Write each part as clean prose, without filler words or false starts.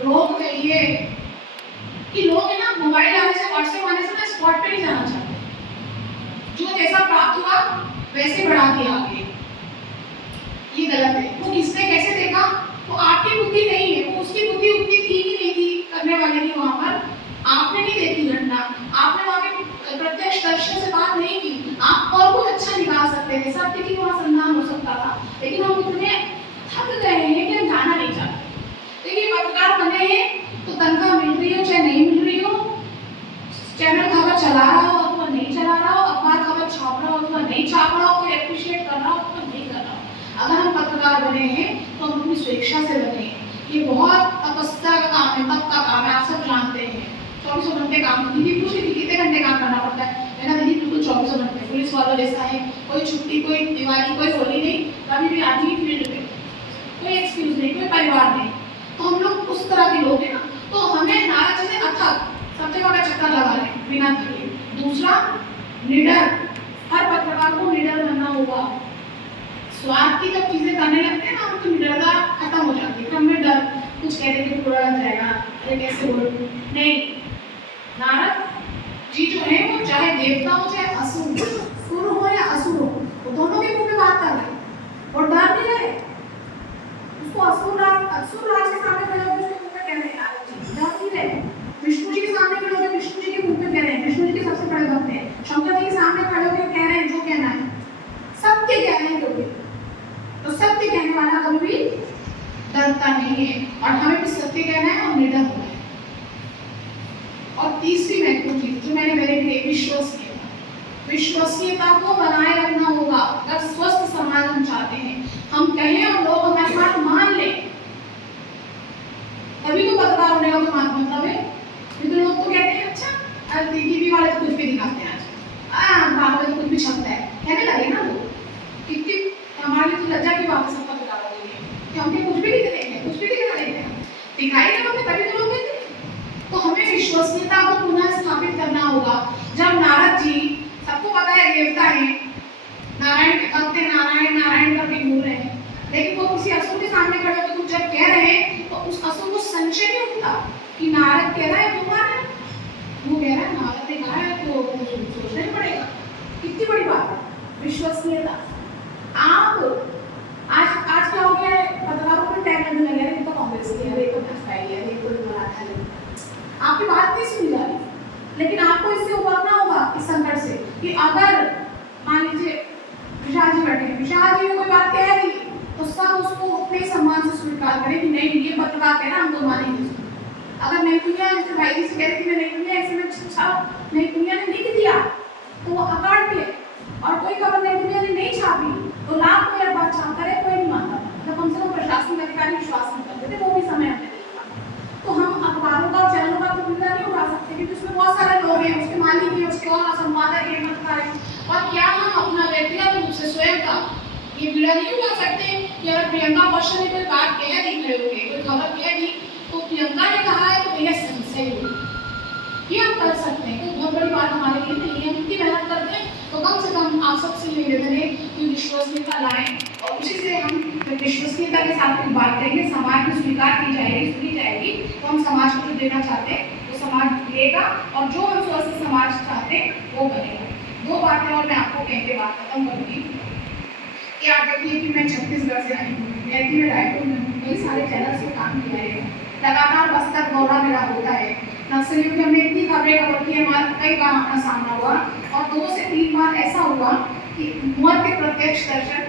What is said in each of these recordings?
रोक रही है कि लोग है ना मोबाइल आने से, व्हाट्सएप आने से ना स्पॉट पे नहीं जाना चाहते, जो जैसा प्राप्त हुआ वैसे बढ़ा दिया आगे। ये गलत है। वो किसने कैसे देखा? वो आपकी बुद्धि नहीं है, वो उसकी बुद्धि उतनी थी कि नहीं थी करने वाले की वहां पर। आपने नहीं देखी घटना, आपने वहां पे प्रत्यक्ष दर्शन से बात नहीं की, आप और कुछ अच्छा निकाल सकते थे, सत्य की वहां संधान हो सकता था, लेकिन हम इतने थक गए हैं कि हम जाना नहीं चाहते। देखिए पत्रकार बने हैं तो तनख्वाह मिल रही हो चाहे नहीं मिल रही हो, चैनल खबर चला रहा हो अथवा नहीं चला रहा हो, अखबार खबर छाप रहा हो अथवा नहीं छाप रहा हो, कोई एप्रिशिएट कर रहा हो अथवा नहीं कर रहा हो, अगर हम पत्रकार बने हैं तो हम अपनी स्वेच्छा से बने हैं। ये बहुत तपस्या का काम है, तप का काम है, आप सब जानते हैं। 24 घंटे काम, दीदी पूछी थी कितने घंटे काम करना पड़ता है, मैंने दीदी बिल्कुल 24 घंटे। पुलिस वालों जैसा है, कोई छुट्टी, कोई दिवाली, कोई होली नहीं, कभी भी आदमी फील्ड पे, कोई एक्सक्यूज नहीं, कोई परिवार नहीं। तो हम लोग उस तरह के लोग हैं ना, तो हमें नाराज से अथक सब जगह का चक्कर लगा रहे हैं बिना थके। दूसरा, निडर, हर पत्रकार को निडर बनना होगा। स्वार्थ की जब चीजें करने लगते हैं ना तो निडरता खत्म हो जाती है। हमें डर, कुछ कह देंगे तो बुरा लग जाएगा, अरे कैसे बोल, नहीं। नारद जी जो है वो चाहे देवता हो चाहे असुर, सुर हो या असुर हो, वो दोनों के मुंह में बात कर रहे हैं और डर नहीं रहे। उसको असुर राज के सामने खड़े होकर उसके मुंह में कह रहे हैं, डर नहीं रहे। विष्णु जी के सामने खड़े होकर विष्णु जी के मुंह में कह रहे हैं, विष्णु जी के सबसे बड़े भक्त हैं। शंकर जी के सामने खड़े होकर कह रहे हैं जो कहना है, सत्य कह रहे हैं कभी, तो सत्य कहने वाला कभी भी डरता नहीं है, और हमें भी सत्य कहना है और निडर होना है। और तीसरी महत्वपूर्ण चीज जो मैंने मेरे लिए विश्वसनीयता, विश्वसनीयता को बनाए रखना होगा। अगर स्वस्थ समाज हम चाहते हैं, हम कहें और लोग हमारी बात मान लें, तभी तो पत्रकार होने का कोई मतलब है। तो लोग तो कहते हैं अच्छा टीवी वाले तो कुछ भी दिखाते हैं, आज भाग में तो कुछ भी छपता है, कहने लगे ना लोग। कितनी हमारी तो लज्जा की बात है सब पत्रकारों के लिए कि हमने कुछ भी नहीं देते, कुछ भी दिखा देते हैं, दिखाई नहीं होते तभी तो लोग कहते हैं। तो हमें विश्वसनीयता को पुनः स्थापित करना होगा। जब नारद जी, सबको पता है देवता है, नारायण के भक्त हैं, नारायण नारायण करके घूम रहे हैं, लेकिन वो किसी असुर के सामने खड़े होकर कुछ जब कह रहे हैं तो उस असुर को संशय नहीं होता कि नारद कह रहा है तुम्हारा है, वो कह रहा है नारद ने कहा है तो सोचना ही पड़ेगा। कितनी बड़ी बात है विश्वसनीयता। आप आज क्या हो गया है, पत्रकारों को टैग करने लगे हैं, तो कांग्रेस की है, तो भाजपा की है, तो मराठा है, आपकी बात नहीं सुनी जा रही। लेकिन आपको इससे उबरना होगा इस संकट से कि अगर मान लीजिए विशाल जी बैठे, विशाल जी ने कोई बात कह दी तो सब उसको उतने सम्मान से स्वीकार करें कि नहीं ये पत्रकार कह रहा हम तो मानेंगे। अगर नहीं दुनिया जैसे भाई जी से कह रही थी मैं नहीं दुनिया ऐसे में नहीं दुनिया ने लिख दिया तो वो अकाट पे, और कोई खबर नहीं दुनिया ने नहीं छापी तो लाख कोई बात छाप करे कोई नहीं मानता, मतलब कम से कम प्रशासनिक अधिकारी विश्वास नहीं करते थे, वो भी समय हमने देखा। तो हम अखबारों का चैनलों का तो बिल्कुल नहीं उठा सकते क्योंकि उसमें बहुत सारे लोग हैं, उसके मालिक हैं, उसके और संपादक हैं, पत्रकार हैं, और क्या हम अपना व्यक्तिगत रूप से स्वयं का ये बीड़ा नहीं उठा सकते कि अगर प्रियंका वर्षा ने कोई बात कह दी खड़े होके, कोई खबर कह दी तो प्रियंका ने कहा है तो भैया सही हो, ये हम कर सकते हैं। तो बहुत बड़ी बात हमारे लिए नहीं है, हम इतनी मेहनत करते हैं तो कम से कम आप सबसे निवेदन है कि विश्वसनीयता लाएं, और उसी से हम विश्वसनीयता के साथ कोई बात करेंगे, समाज में स्वीकार की जाएगी, सुनी जाएगी, तो हम समाज को जो देना चाहते हैं वो समाज देगा, और जो हम स्वस्थ समाज चाहते हैं वो बनेगा। दो बातें और मैं आपको कह के बात खत्म करूँगी कि आप देखिए कि मैं छत्तीसगढ़ से आई हूँ, मैं रायपुर में हूँ, कई सारे चैनल्स में काम किया है, लगातार बस्तर दौरा मेरा होता है, नक्सलियों की हमने इतनी खबरें कवर की, हमारा कई बार अपना सामना हुआ, और 2 से 3 बार ऐसा हुआ कि मौत के प्रत्यक्ष दर्शन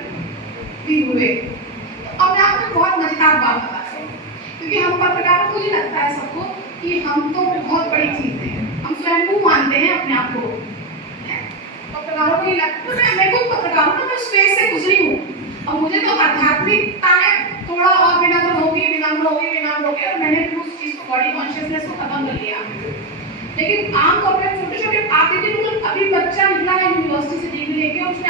भी हुए। तो अब मैं आपको बहुत मजेदार बात बताती हूँ, क्योंकि हम पत्रकारों को ही लगता है सबको कि हम तो बहुत बड़ी चीज़ है, हम स्वयं को मानते हैं अपने आप को, पत्रकारों को ही लगता है। मैं खुद पत्रकारों का मैं स्पेस से गुजरी हूँ, और मुझे तो आध्यात्मिकता में थोड़ा और विनम्र होगी, और मैंने भी उस चीज़ को बॉडी कॉन्शियसनेस को खत्म कर लिया। लेकिन आमतौर पर छोटे-छोटे आते थे, मतलब अभी बच्चा निकला है यूनिवर्सिटी से डिग्री लेके, और उसने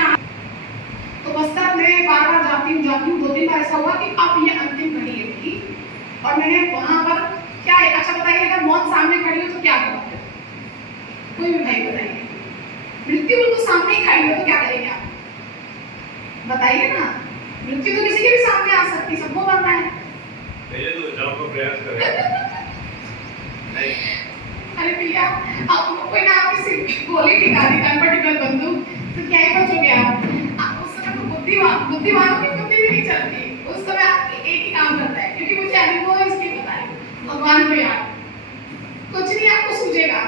तो बस्तर में बार-बार जाती हूँ 2-3 बार ऐसा हुआ कि अब ये अंतिम घड़ी है थी, और मैंने वहाँ पर क्या है, अच्छा बताइए अगर मौत सामने खड़ी हो तो क्या करोगे? कोई भी भाई बताइए, मृत्यु बिल्कुल सामने ही खड़ी हो तो क्या करेंगे आप? बताइए ना, मृत्यु तो किसी के भी सामने आ सकती है, सबको मरना है। पहले तो बचाव का प्रयास करें। अरे भैया, आप लोग कोई ना आपकी सिर्फ गोली टिका दी कन्वर्टिबल बंदूक, तो क्या ही बचोगे आप उस समय तो बुद्धिमानों की बुद्धि भी नहीं चलती। उस समय आप एक ही काम करता है, क्योंकि मुझे अभी वो इसलिए पता है, भगवान को याद, कुछ नहीं आपको सूझेगा।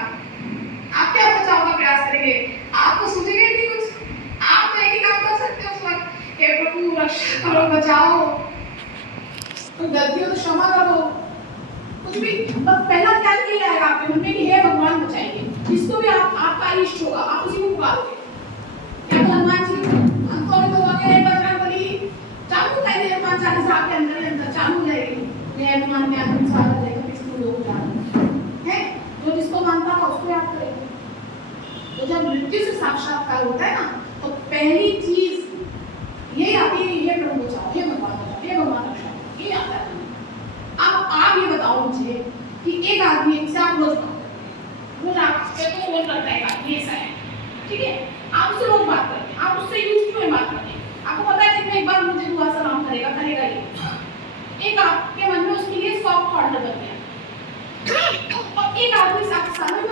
आप क्या बचाव का प्रयास करेंगे? आपको सूझेगा नहीं कुछ। आप तो एक ही काम कर सकते हो उस वक्त, हे प्रभु रक्षा करो, बचाओ, तो गलतियों तो क्षमा करो, कुछ भी। बस पहला ख्याल यही आएगा आपके मन में कि हे भगवान बचाइए। जिसको भी आपका इष्ट होगा, आप उसी को पुकारोगे। या तो हनुमान जी, अंतों में तो आगे बजरंगबली चालू है, हनुमान चालीसा आपके अंदर चालू रहेगी। मैं हनुमान के आनंद सागर लेकर किसको लोग जान है, जो जिसको मानता है उसको याद करेगा। तो जब मृत्यु से साक्षात्कार होता है ना, तो पहली चीज यही आती है, हे प्रभु बचाओ, हे भगवान बचाओ, हे भगवान रक्षा, ये आता है। अब आप ये बताओ मुझे कि एक आदमी से आप रोज बात करते हैं, रोज आपसे तो फोन करता है आदमी, ऐसा है, ठीक है, आप उससे रोज बात करते हैं, आप उससे यूज टू बात करते हैं, आपको पता है कि एक बार मुझे दुआ सलाम करेगा ये, एक आपके मन में उसके लिए सॉफ्ट कॉर्नर बन गया, और एक आदमी साथ सालों में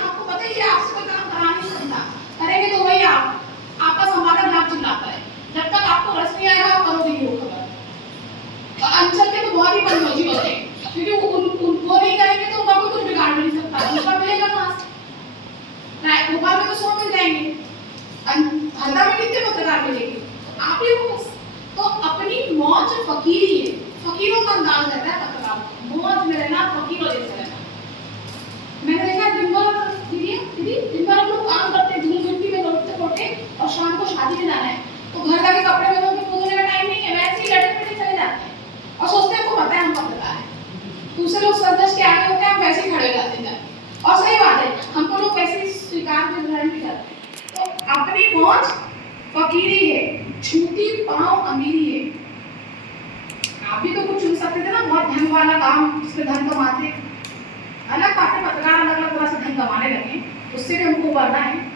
आपको पता ही है आपसे कोई काम करा नहीं सकता, करेंगे तो वही आपका संवादक नाम चिल्लाता है, जब तक आपको रस नहीं आएगा आप करोगे नहीं वो खबर। अंचल के तो बहुत ही बदमौजी होते हैं, क्योंकि वो नहीं करेंगे तो उनका कोई कुछ बिगाड़ नहीं सकता, दूसरा मिलेगा कहाँ से? भोपाल में तो 100 मिल जाएंगे, हरदा में कितने पत्रकार मिलेंगे? आप ही हो। तो अपनी मौज फकीरी है, फकीरों का अंदाज रहता है पत्रकार, मौज में रहना, फकीरों जैसे रहना। मैंने देखा दिन भर दीदी दिन भर हम लोग काम करते, धूल मिट्टी में लौटते पड़ते, और शाम को शादी में जाना है तो घर जाके कपड़े बदल के धोने का टाइम नहीं है, वैसे ही लटक पटक चले जाते हैं और सोचते हैं हमको पता है हम पत्रकार है। दूसरे लोग सरदर्श के आगे होते हैं, हम वैसे ही खड़े हो जाते हैं, और सही बात है, हमको लोग वैसे स्वीकार के ग्रहण भी करते हैं। तो अपनी मौज फकीरी है, छूटी पांव अमीरी है। आप भी तो कुछ चुन सकते थे ना, बहुत धन वाला काम जिसमें धन कमाते, अलग बातें, पत्रकार अलग अलग तरह से धन कमाने लगे, उससे भी हमको उबरना है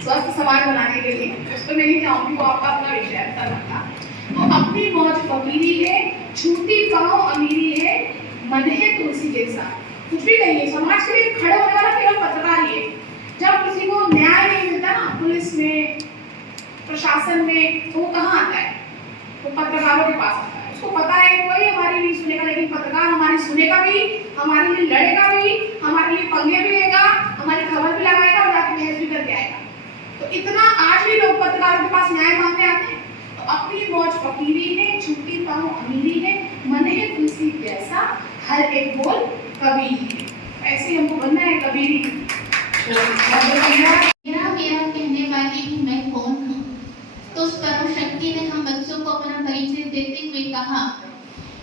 स्वस्थ समाज बनाने के लिए। उस पर मैं नहीं चाहूंगी, वो आपका अपना विषय है का। तो अपनी मौज फकीरी है, छूटी पांव अमीरी है, मन है तुलसी जैसा। कुछ भी कहिए, समाज के लिए खड़े होने वाला केवल पत्रकार ही है। जब किसी को न्याय नहीं मिलता ना पुलिस में, प्रशासन में, तो वो कहाँ आता है? वो पत्रकारों के पास आता है। उसको पता है कोई हमारी नहीं सुनेगा, लेकिन पत्रकार हमारी सुनेगा भी, हमारे लिए लड़ेगा भी, हमारे लिए पंगे भी लेगा, हमारी खबर भी लगाएगा और जाके बहस भी करके आएगा। तो इतना आज भी लोग पत्रकारों के पास न्याय मांगने आते हैं। तो अपनी मौज फकीरी है, छूटी पांव अमीरी है, मन है तुलसी जैसा, हर एक बोल कबीरी है। ऐसे हमको बनना है कबीरी। मेरा कहने वाली हूँ मैं कौन हूँ। तो उस परम शक्ति ने हम बच्चों को अपना परिचय देते हुए कहा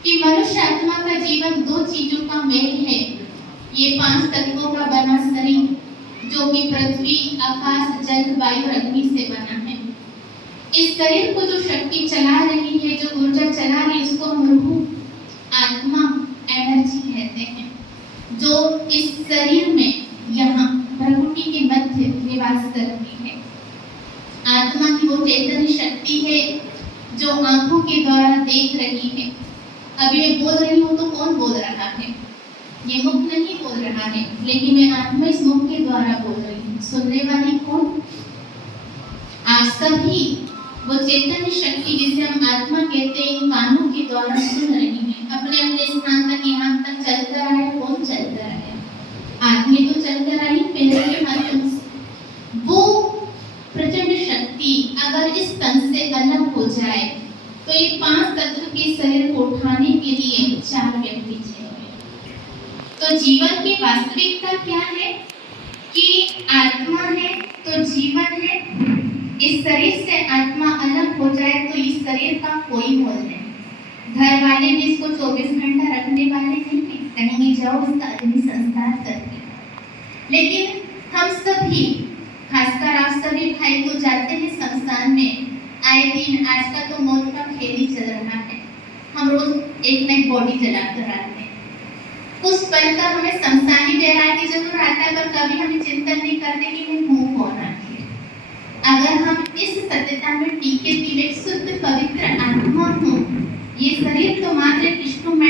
कि मनुष्य आत्मा का जीवन 2 चीजों का मेल है। ये 5 तत्वों का बना शरीर जो कि पृथ्वी, आकाश, जल, वायु और अग्नि से बना है। इस शरीर को जो शक्ति चला रही है, जो ऊर्जा चला रही है, उसको हम रूह, आत्मा, एनर्जी कहते हैं, जो इस शरीर में यहाँ प्रकृति के मध्य निवास करती है। आत्मा की वो चैतन्य शक्ति है जो आंखों के द्वारा देख रही है। अभी मैं बोल रही हूँ तो कौन बोल रहा है? ये मुख नहीं बोल रहा है, लेकिन मैं आत्मा इस मुख के द्वारा बोल रही हूँ। सुनने वाली कौन? आज सभी वो चैतन्य शक्ति जिसे हम आत्मा कहते हैं, कानों के द्वारा सुन रही है। अपने अपने स्थान तक यहाँ तक चल कर आए। कौन चल कर आए? आदमी तो चल कर आई पैर के माध्यम से। वो प्रचंड शक्ति अगर इस तन से अलग हो जाए तो ये 5 तत्व के शरीर को उठाने के लिए 4 व्यक्ति चाहिए। तो जीवन की वास्तविकता क्या है कि आत्मा है तो जीवन है। इस शरीर से आत्मा अलग हो जाए तो इस शरीर का कोई मोल नहीं। घर वाले भी इसको 24 घंटा रखने वाले नहीं है, कहीं जाओ इसका अग्नि संस्कार करके। लेकिन हम सभी, खासकर आप सभी भाई तो जाते हैं शमशान में आए दिन। आज का तो मौत का खेल ही चल रहा है, हम रोज एक न एक बॉडी जलाते रहते हैं। उस पल का हमें शमशानी वैराग्य जरूर आता है, पर कभी हमें चिंतन नहीं करते कि मैं हूँ कौन आखिर। अगर हम इस सत्यता में टीके कि एक शुद्ध पवित्र आत्मा हूँ, ये शरीर तो मात्र एक इंस्ट्रूमेंट